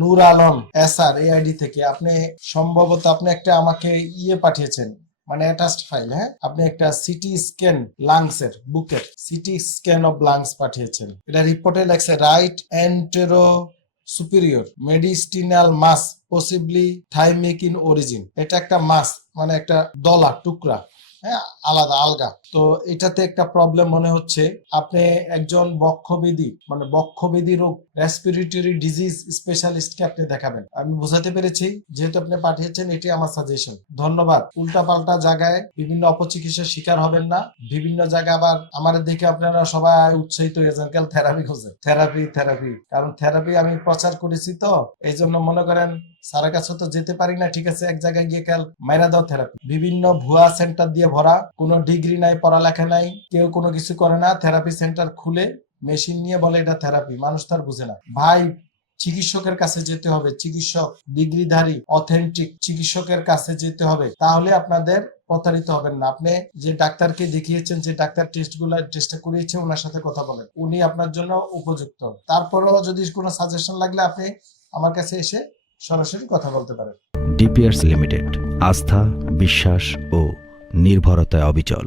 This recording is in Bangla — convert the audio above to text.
নূর আলম, এস আর এই আইডি থেকে আপনি সম্ভবত আপনি একটা আমাকে ইয়ে পাঠিয়েছেন মানে অ্যাটাচড ফাইল হ্যাঁ? আপনি একটা সিটি স্ক্যান লাংস এর, বুকের সিটি স্ক্যান অফ লাংস পাঠিয়েছেন। এটা রিপোর্টে লেখছে right antero superior mediastinal mass possibly thymic in origin এটা একটা মাস মানে একটা দলা, টুকরা। হ্যাঁ আলাদা, আলগা। তো এটাতে একটা প্রবলেম মনে হচ্ছে, আপনি একজন মানে রোগ রেসপিরেটরি ডিজিজ আপনি দেখাবেন। আমি পেরেছি, যেহেতু আপনি পাঠিয়েছেন, এটি আমার সাজেশন ধন্যবাদ। জায়গায় বিভিন্ন অপচিকিৎসার শিকার হবেন না। বিভিন্ন জায়গায় আবার আমার দেখে আপনারা সবাই উৎসাহিত হয়ে যান কাল থেরাপি খোঁজেন? থেরাপি থেরাপি কারণ থেরাপি আমি প্রচার করেছি তো এই জন্য মনে করেন, স্যারের কাছে তো যেতে পারি না, ঠিক আছে, এক জায়গায় গিয়ে কাল মাইরা দাও থেরাপি বিভিন্ন ভুয়া সেন্টার দিয়ে ভরা, কোনো ডিগ্রি নাই, পড়ালেখা নাই, কেউ কোনো কিছু করে না থেরাপি সেন্টার খুলে মেশিন নিয়ে বলে এটা থেরাপি মানুষ তার বুঝে না। ভাই, চিকিৎসকের কাছে যেতে হবে, চিকিৎসক, ডিগ্রিধারী অথেন্টিক চিকিৎসকের কাছে যেতে হবে, তাহলে আপনাদের প্রতারিত হবেন না। আপনি যে ডাক্তারকে দেখিয়েছেন, যে ডাক্তার টেস্টগুলো টেস্ট করিয়েছে, ওনার সাথে কথা বলেন। উনি আপনার জন্য উপযুক্ত। তারপরেও যদি কোনো সাজেশন লাগলে আপনি আমার কাছে এসে সরাসরি কথা বলতে পারেন। ডিপিয়ার্স লিমিটেড আস্থা, বিশ্বাস ও নির্ভরতায় অবিচল।